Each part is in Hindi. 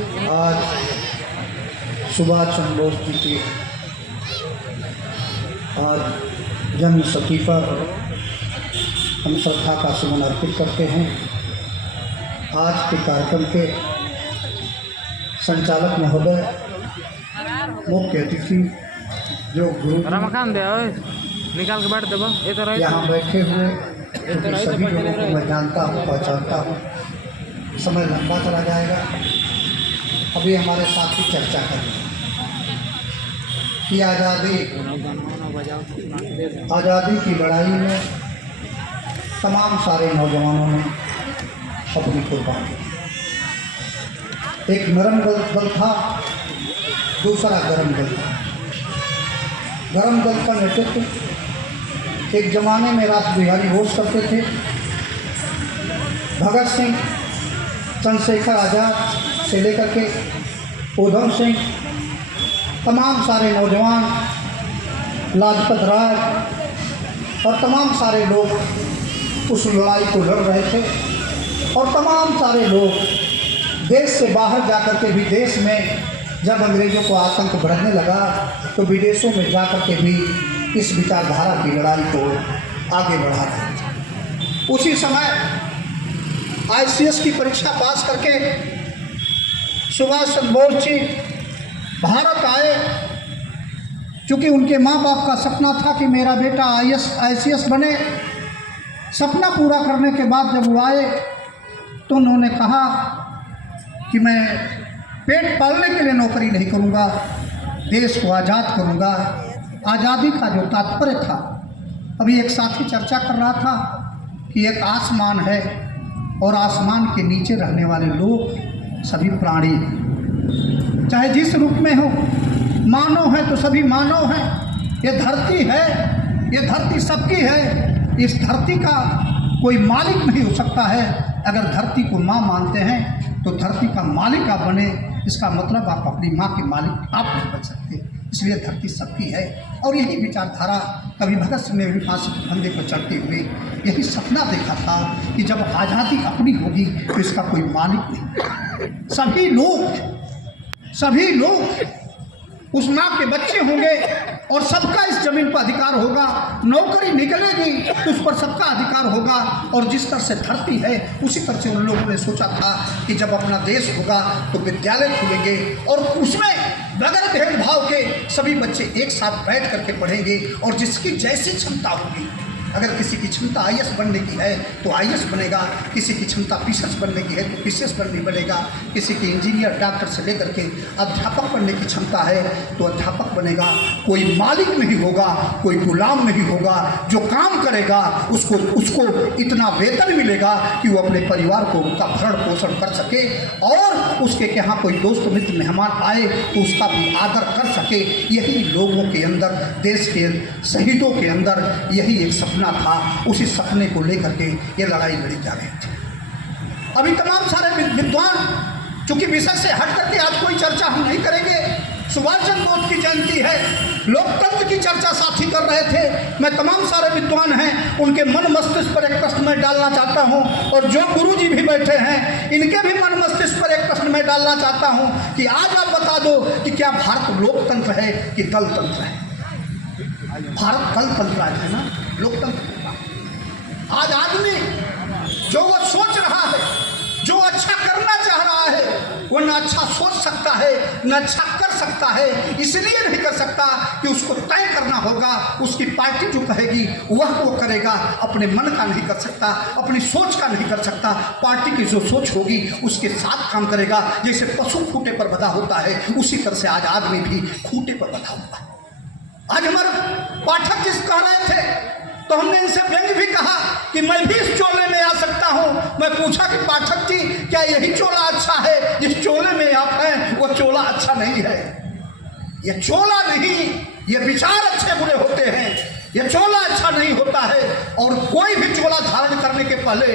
आज सुभाष चंद्र बोस जी की आज जन्म शती पर हम श्रद्धा का सुमन अर्पित करते हैं। आज के कार्यक्रम के संचालक महोदय, मुख्य अतिथि जो गुरु निकाल के बैठ दो यहाँ बैठे हुए सभी लोगों को मैं जानता हूँ, पहचानता हूँ। समय लंबा चला जाएगा। अभी हमारे साथी चर्चा करें कि आज़ादी की लड़ाई में तमाम सारे नौजवानों ने अपनी कुर्बानी, एक नरम दल था, दूसरा गरम दल था। गरम दल का नेतृत्व एक जमाने में रास बिहारी बोस करते थे। भगत सिंह, चंद्रशेखर आज़ाद से लेकर के उधम सिंह, तमाम सारे नौजवान, लाजपत राय और तमाम सारे लोग उस लड़ाई को लड़ रहे थे। और तमाम सारे लोग देश से बाहर जाकर के भी, देश में जब अंग्रेज़ों को आतंक बढ़ने लगा तो विदेशों में जाकर के भी इस विचारधारा की लड़ाई को आगे बढ़ा रहे थे। उसी समय ICS की परीक्षा पास करके सुभाष चंद्र बोस जी भारत आए। क्योंकि उनके माँ बाप का सपना था कि मेरा बेटा ICS बने। सपना पूरा करने के बाद जब वो आए तो उन्होंने कहा कि मैं पेट पालने के लिए नौकरी नहीं करूँगा, देश को आज़ाद करूँगा। आज़ादी का जो तात्पर्य था, अभी एक साथी चर्चा कर रहा था कि एक आसमान है और आसमान के नीचे रहने वाले लोग सभी प्राणी, चाहे जिस रूप में हो, मानव है तो सभी मानव हैं। ये धरती है, ये धरती सबकी है। इस धरती का कोई मालिक नहीं हो सकता है। अगर धरती को माँ मानते हैं तो धरती का मालिक आप बने। इसका मतलब आप अपनी माँ के मालिक आप नहीं बन सकते। इसलिए धरती सबकी है। और यही विचारधारा कभी भगत सिंह ने भी फांसी के फंदे पर चढ़ते हुए यही सपना देखा था कि जब आज़ादी अपनी होगी तो इसका कोई मालिक नहीं, सभी लोग उस माँ के बच्चे होंगे और सबका इस ज़मीन पर अधिकार होगा। नौकरी निकलेगी तो उस पर सबका अधिकार होगा। और जिस तरह से धरती है उसी तरह से उन लोगों ने सोचा था कि जब अपना देश होगा तो विद्यालय खुलेंगे और उसमें बगैर भेदभाव के सभी बच्चे एक साथ बैठ करके पढ़ेंगे। और जिसकी जैसी क्षमता होगी, अगर किसी की क्षमता IAS बनने की है तो IAS बनेगा, किसी की क्षमता PCS बनने की है तो PCS बनेगा, किसी की इंजीनियर, डॉक्टर से लेकर के अध्यापक बनने की क्षमता है तो अध्यापक बनेगा। कोई मालिक नहीं होगा, कोई गुलाम नहीं होगा। जो काम करेगा उसको इतना वेतन मिलेगा कि वो अपने परिवार को उनका भरण पोषण कर सके और उसके यहाँ कोई दोस्त मित्र मेहमान आए तो उसका भी आदर कर सके। यही लोगों के अंदर, देश के शहीदों के अंदर यही एक सपना था। उसी सपने को लेकर के ये लड़ाई लड़ी जा रही थी। अभी तमाम सारे विद्वान, चूंकि विषय से हट करके आज कोई चर्चा हम नहीं करेंगे। सुभाष चंद्र बोस की जयंती है, लोकतंत्र की चर्चा साथी कर रहे थे। मैं तमाम सारे विद्वान हैं, उनके मन मस्तिष्क पर एक प्रश्न मैं डालना चाहता हूं। और जो गुरु जी भी बैठे हैं, इनके भी मन मस्तिष्क पर एक प्रश्न मैं डालना चाहता हूं कि आज आप बता दो कि क्या भारत लोकतंत्र है कि दलतंत्र है? भारत दलतंत्र आज है ना, लोकतंत्र। आज आदमी जो वो सोच रहा है, जो अच्छा करना चाह रहा है, वो न अच्छा सोच सकता है न अच्छा कर सकता है। इसलिए नहीं कर सकता कि उसको तय करना होगा, उसकी पार्टी जो कहेगी वह वो करेगा। अपने मन का नहीं कर सकता, अपनी सोच का नहीं कर सकता। पार्टी की जो सोच होगी उसके साथ काम करेगा। जैसे पशु खूंटे पर बंधा होता है, उसी तरह से आज आदमी भी खूंटे पर बंधा हुआ है। आज हमारे पाठक जिस कह रहे थे तो हमने इनसे व्यंग भी कहा कि मैं भी इस चोले में आ सकता हूं। मैं पूछा कि पाठक जी, क्या यही चोला अच्छा है? जिस चोले में आप हैं वो चोला अच्छा नहीं है। ये चोला नहीं, ये विचार अच्छे बुरे होते हैं, ये चोला अच्छा नहीं होता है। और कोई भी चोला धारण करने के पहले,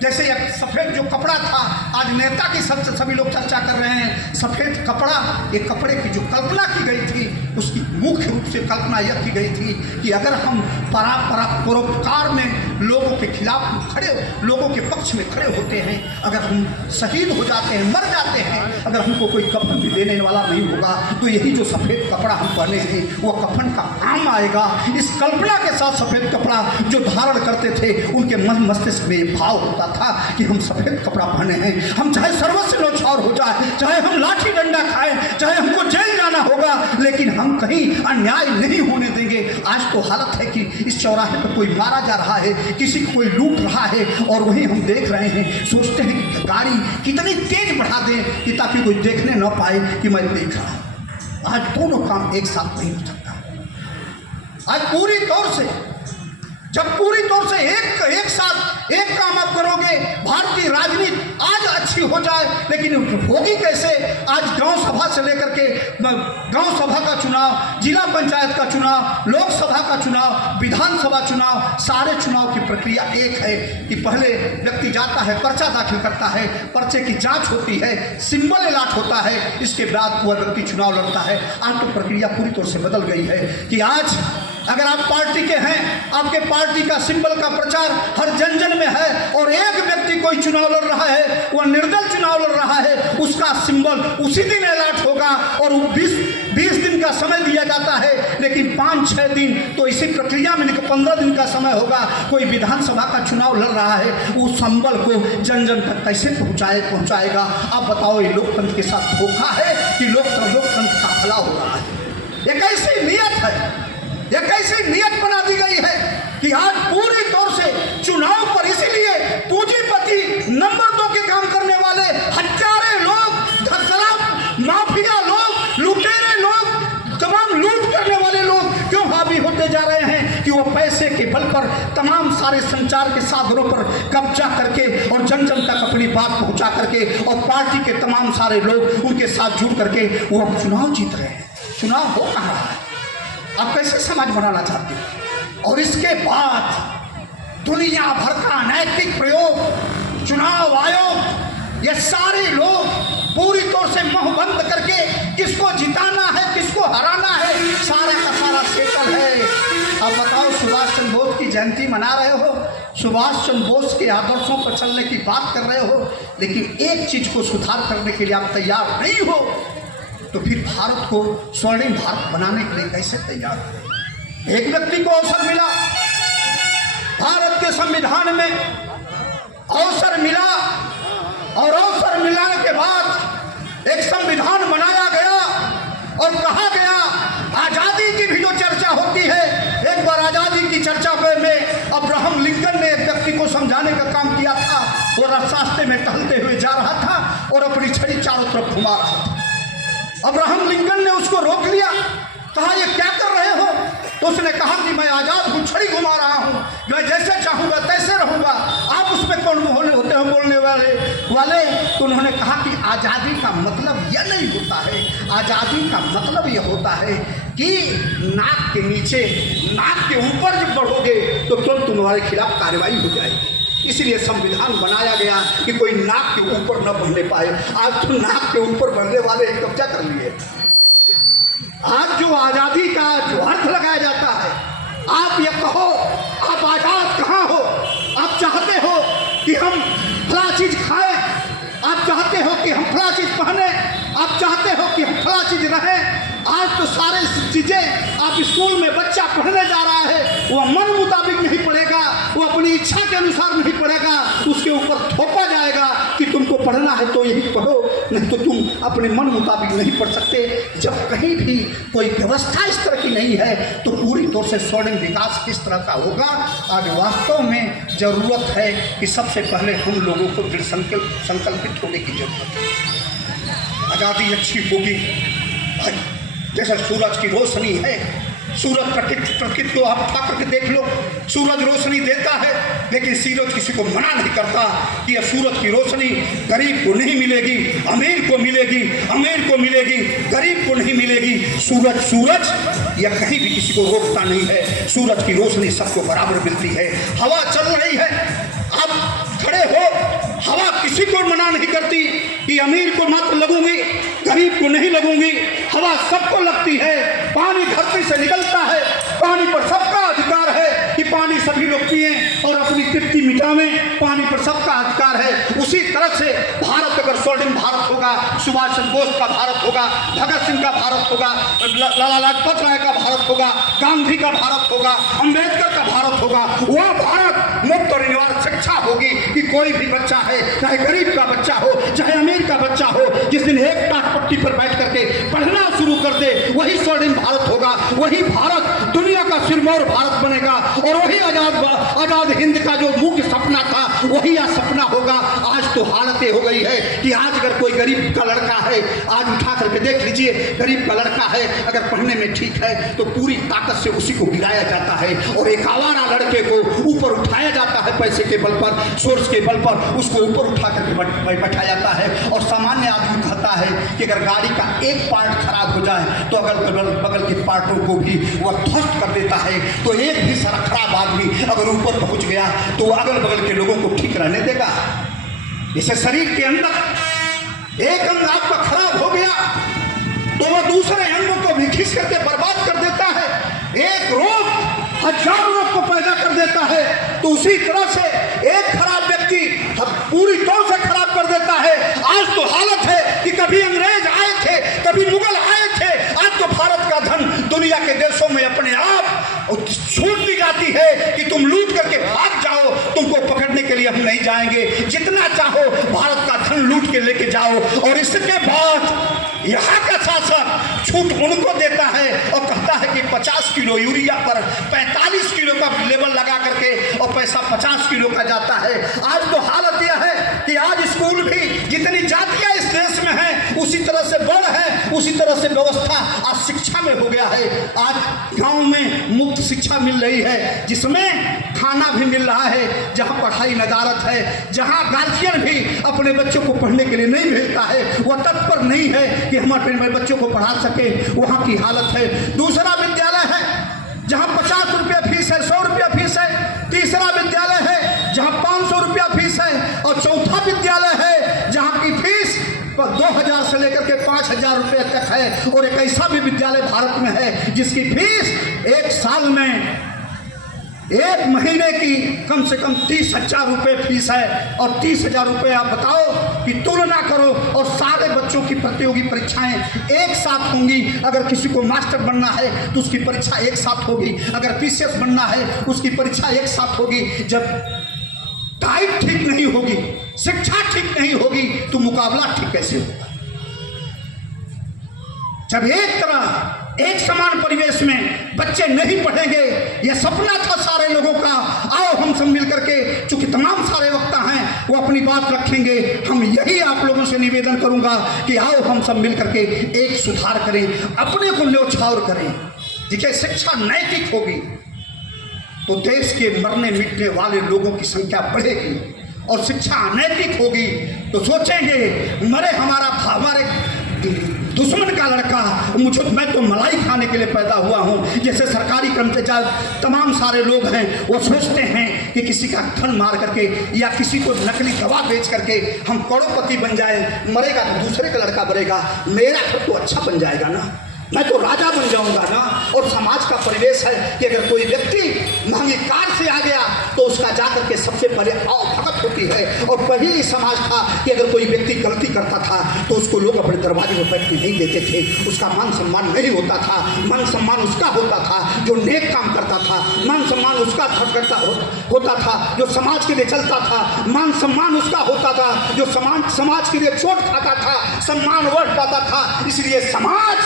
जैसे एक सफ़ेद जो कपड़ा था, आज नेता की सबसे सभी लोग चर्चा कर रहे हैं, सफ़ेद कपड़ा, एक कपड़े की जो कल्पना की गई थी उसकी मुख्य रूप से कल्पना यह की गई थी कि अगर हम परोपकार में लोगों के खिलाफ खड़े, लोगों के पक्ष में खड़े होते हैं, अगर हम शहीद हो जाते हैं, मर जाते हैं, अगर हमको कोई कफन भी देने वाला नहीं होगा तो यही जो सफ़ेद कपड़ा हम पहने हैं वो कफन का काम आएगा। इस कल्पना के साथ सफ़ेद कपड़ा जो धारण करते थे उनके मन मस्तिष्क में ये भाव होता था कि हम सफ़ेद कपड़ा पहने हैं, हम चाहे सर्वस्व न्यौछावर हो जाए, चाहे हम लाठी डंडा खाएं, चाहे हमको जेल जाना होगा, लेकिन हम कहीं अन्याय नहीं होने देंगे। आज तो हालत है कि इस चौराहे पर कोई मारा जा रहा है, किसी को कोई लूट रहा है और वहीं हम देख रहे हैं, सोचते हैं कि गाड़ी कितनी तेज बढ़ा दें कि ताकि कोई देखने न पाए कि मैं देख रहा हूँ। आज दोनों काम एक साथ नहीं हो सकता। आज पूरी तौर से, जब पूरी तौर से एक साथ एक काम आप करोगे, भारतीय राजनीति आज अच्छी हो जाए, लेकिन होगी कैसे? आज गांव सभा से लेकर के गांव सभा का चुनाव, जिला पंचायत का चुनाव, लोकसभा का चुनाव, विधानसभा चुनाव, सारे चुनाव की प्रक्रिया एक है कि पहले व्यक्ति जाता है, पर्चा दाखिल करता है, पर्चे की जांच होती है, सिंबल अलाट होता है, इसके बाद वह व्यक्ति चुनाव लड़ता है। आज तो प्रक्रिया पूरी तौर से बदल गई है कि आज अगर आप पार्टी के हैं, आपके पार्टी का सिंबल का प्रचार हर जन में है और एक व्यक्ति कोई चुनाव लड़ रहा है, वह निर्दल चुनाव लड़ रहा है, उसका सिंबल उसी दिन अलर्ट होगा और 20 दिन का समय दिया जाता है, लेकिन 5-6 दिन तो इसी प्रक्रिया में 15 दिन का समय होगा। कोई विधानसभा का चुनाव लड़ रहा है, उस सिंबल को जन तक कैसे पहुँचाएगा? आप बताओ, ये लोकतंत्र के साथ धोखा है कि लोकतंत्र का भला हो रहा है? एक ऐसी नीयत है, एक ऐसी नीयत बना दी गई है कि आज पूरी तौर से चुनाव पर इसीलिए पूंजीपति, नंबर 2 के काम करने वाले हत्यारे लोग, धर्सला माफिया लोग, लुटेरे लोग, तमाम लूट करने वाले लोग क्यों हावी होते जा रहे हैं कि वो पैसे के बल पर तमाम सारे संचार के साधनों पर कब्जा करके और जन तक अपनी बात पहुंचा करके और पार्टी के तमाम सारे लोग उनके साथ जुड़ करके वो अब चुनाव जीत रहे हैं। चुनाव हो कहाँ रहा है? आप कैसे समाज बनाना चाहते हैं? और इसके बाद दुनिया भर का अनैतिक प्रयोग, चुनाव आयोग, ये सारे लोग पूरी तौर से मुंह बंद करके किसको जिताना है, किसको हराना है, सारा का सारा सेटल है। अब बताओ, सुभाष चंद्र बोस की जयंती मना रहे हो, सुभाष चंद्र बोस के आदर्शों पर चलने की बात कर रहे हो, लेकिन एक चीज को सुधार करने के लिए आप तैयार नहीं हो, तो फिर भारत को स्वर्णिम भारत बनाने के लिए कैसे तैयार हो? एक व्यक्ति को अवसर मिला, भारत के संविधान में अवसर मिला और अवसर मिलाने के बाद एक संविधान बनाया गया और कहा गया, आज़ादी की भी जो चर्चा होती है, एक बार आज़ादी की चर्चा में अब्राहम लिंकन ने एक व्यक्ति को समझाने का काम किया था। वो रास्ते में टहलते हुए जा रहा था और अपनी छड़ी चारों तरफ घुमा रहा था। अब्राहम लिंकन ने उसको रोक लिया, कहा ये क्या कर रहे हो? तो उसने कहा कि मैं आज़ाद हूँ, छड़ी घुमा रहा हूँ, मैं जैसे चाहूँगा तैसे रहूँगा, आप उसमें कौन होते हो बोलने वाले? तो उन्होंने कहा कि आज़ादी का मतलब यह नहीं होता है, आज़ादी का मतलब यह होता है कि नाक के नीचे, नाक के ऊपर जब बढ़ोगे तो तुरंत तुम्हारे खिलाफ कार्रवाई हो जाएगी। इसलिए संविधान बनाया गया कि कोई नाक के ऊपर न बढ़ने पाए। आज तो नाक के ऊपर बढ़ने वाले कब्जा कर लिए। आज जो आज़ादी का जो अर्थ लगाया जाता है, आप ये कहो आप आज़ाद कहाँ हो? आप चाहते हो कि हम फला चीज़ खाएं, आप चाहते हो कि हम फला चीज़ पहने, आप चाहते हो कि हम फला चीज़ रहें। आज तो सारे चीज़ें आप स्कूल में बच्चा पढ़ने जा रहा है, वह मन मुताबिक नहीं पढ़ेगा, वो अपनी इच्छा के अनुसार नहीं पढ़ेगा, उसके ऊपर थोपा जाएगा कि तुमको पढ़ना है तो यही पढ़ो, नहीं तो तुम अपने मन मुताबिक नहीं पढ़ सकते। जब कहीं भी कोई व्यवस्था इस तरह की नहीं है तो पूरी तौर से स्वर्णिम विकास किस तरह का होगा? आज वास्तव में ज़रूरत है कि सबसे पहले हम लोगों को दृढ़ संकल्पित होने की जरूरत है। आज़ादी अच्छी होगी भाई, जैसा सूरज की रोशनी है, सूरज प्रकृति को आप उठा करके देख लो, सूरज रोशनी देता है, लेकिन सूरज किसी को मना नहीं करता कि यह सूरज की रोशनी गरीब को नहीं मिलेगी, अमीर को मिलेगी, अमीर को मिलेगी, गरीब को नहीं मिलेगी। सूरज यह कहीं भी किसी को रोकता नहीं है, सूरज की रोशनी सबको बराबर मिलती है। हवा चल रही है, आप खड़े हो, हवा किसी को मना नहीं करती कि अमीर को मात्र लगूंगी, गरीब को नहीं लगूंगी। हवा सबको लगती है। पानी धरती से निकलता है, पानी पर सबका अधिकार है कि पानी सभी लोग पिए और अपनी तृप्ति मिटावें। पानी पर सबका अधिकार है। उसी तरह से भारत अगर स्वर्णिम भारत होगा, सुभाष चंद्र बोस का भारत होगा, भगत सिंह का भारत होगा, लाला लाजपत राय का भारत होगा, गांधी का भारत होगा, अम्बेडकर का भारत होगा, वह भारत मुफ्त और अनिवार्य शिक्षा होगी कि कोई भी बच्चा है, चाहे गरीब का बच्चा हो, चाहे अमीर का बच्चा हो, जिस दिन एक टाट पट्टी पर बैठ करके पढ़ना शुरू कर दे, वही स्वर्णिम भारत होगा। वही भारत दुनिया का सिरमौर भारत बनेगा और वही आजाद हिंद का जो मुख्य सपना था वही आज सपना होगा। आज तो हालतें हो गई है कि आज अगर कोई गरीब का लड़का है, आज उठा करके देख लीजिए, गरीब का लड़का है अगर पढ़ने में ठीक है तो पूरी ताकत से उसी को गिराया जाता है और एक आवारा लड़के को ऊपर उठाया जाता है, पैसे के बल पर, सोर्स के बल पर उसको ऊपर उठा करके बैठाया जाता है। और सामान्य आदमी कहता है कि अगर गाड़ी का एक पार्ट खराब हो जाए तो अगल बगल के पार्टों को भी वह ध्वस्त कर देता है। तो एक भी सारा खराब आदमी अगर ऊपर पहुंच गया तो अगल बगल के लोगों को ठीक रहने देगा। जैसे शरीर के अंदर एक अंग आपका खराब हो गया तो वह दूसरे अंगों को भी खींच करके बर्बाद कर देता है। एक रोग हजारों रोग को पैदा कर देता है। तो उसी तरह से एक खराब व्यक्ति पूरी तौर से खराब कर देता है। आज तो हालत है कि कभी अंग्रेज आए थे, कभी मुगल आए थे, आज तो भारत का धन दुनिया के देशों में अपने आप छूट दी जाती है कि तुम लूट करके भाग जाओ, तुमको पकड़ने के लिए हम नहीं जाएंगे, जितना चाहो भारत का धन लूट के लेके जाओ। और इसके बाद यहाँ का शासक छूट उनको देता है और कहता है कि 50 किलो यूरिया पर 45 किलो का लेबल लगा करके और पैसा 50 किलो का जाता है। आज तो हालत यह है कि आज स्कूल भी जितनी जातियां इस देश में हैं उसी तरह से बढ़ है, उसी तरह से व्यवस्था आज शिक्षा में हो गया है। आज गांव में मुफ्त शिक्षा मिल रही है जिसमें खाना भी मिल रहा है, जहां पढ़ाई नदारत है, जहां गार्जियन भी अपने बच्चों को पढ़ने के लिए नहीं भेजता है, वह तत्पर नहीं है कि हम अपने बच्चों को पढ़ा सके, वहाँ की हालत है। दूसरा विद्यालय है जहाँ 50 रुपया फीस है, 100 रुपया फीस है। तीसरा विद्यालय है जहाँ 500 रुपया फीस है। और चौथा विद्यालय है जहाँ की फीस 2000 से लेकर के 5000 रुपये तक है। और एक ऐसा भी विद्यालय भारत में है जिसकी फीस एक साल में, एक महीने की कम से कम 30,000 रुपये फीस है। और 30,000 रुपये आप बताओ कि तुलना करो, और सारे बच्चों की प्रतियोगी परीक्षाएं एक साथ होंगी। अगर किसी को मास्टर बनना है तो उसकी परीक्षा एक साथ होगी, अगर पीसीएस बनना है उसकी परीक्षा एक साथ होगी। जब डाइट ठीक नहीं होगी, शिक्षा ठीक नहीं होगी तो मुकाबला ठीक कैसे होगा? जब एक तरह एक समान परिवेश में बच्चे नहीं पढ़ेंगे, यह सपना था सारे लोगों का। आओ हम सब मिल करके, चूंकि तमाम सारे वक्ता हैं वो अपनी बात रखेंगे, हम यही आप लोगों से निवेदन करूंगा कि आओ हम सब मिल करके एक सुधार करें, अपने को न्योछावर करें। देखिए शिक्षा नैतिक होगी तो देश के मरने मिटने वाले लोगों की संख्या बढ़ेगी, और शिक्षा अनैतिक होगी तो सोचेंगे मरे हमारे दुश्मन का लड़का, मैं तो मलाई खाने के लिए पैदा हुआ हूँ। जैसे सरकारी कर्मचारी तमाम सारे लोग हैं वो सोचते हैं कि किसी का धन मार करके या किसी को नकली दवा बेच करके हम करोड़पति बन जाए, मरेगा तो दूसरे का लड़का मरेगा, मेरा घर तो अच्छा बन जाएगा ना, मैं तो राजा बन जाऊंगा ना। और समाज का परिवेश है कि अगर कोई व्यक्ति महंगी कार से आ गया तो उसका जाकर के सबसे पहले भगत होती है। और पहले समाज था कि अगर कोई व्यक्ति गलती करता था तो उसको लोग अपने दरवाजे में बैठ के नहीं देते थे, उसका मान सम्मान नहीं होता था। मान सम्मान उसका होता था जो नेक काम करता था, मान सम्मान उसका होता था जो समाज के लिए चलता था, मान सम्मान उसका होता था जो समाज के लिए चोट खाता था, सम्मान वर्ष पाता था। इसलिए समाज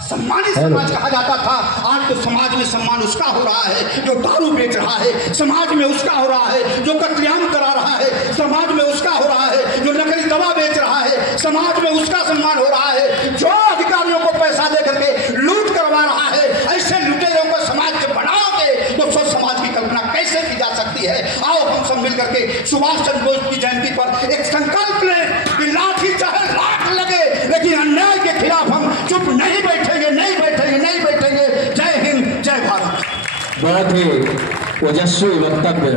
सम्मानित समाज कहा जाता था। आज तो समाज में सम्मान उसका हो रहा है जो दारू बेच रहा है, समाज में उसका हो रहा है जो कत्लेआम करा रहा है, समाज में उसका हो रहा है जो नकली दवा बेच रहा है, समाज में उसका सम्मान हो रहा है जो अधिकारियों को पैसा दे करके लूट करवा रहा है। ऐसे लुटेरों को समाज से बनाओगे तो स्वच्छ समाज की कल्पना कैसे की जा सकती है? आओ हम सब मिल करके सुभाष चंद्र बोस की जयंती पर एक संकल्प लें कि लाठी चाहे लाख लगे लेकिन अन्याय के खिलाफ हम चुप नहीं बैठेंगे। जय हिंद, जय भारत। बहुत ही ओजस्वी वक्तव्य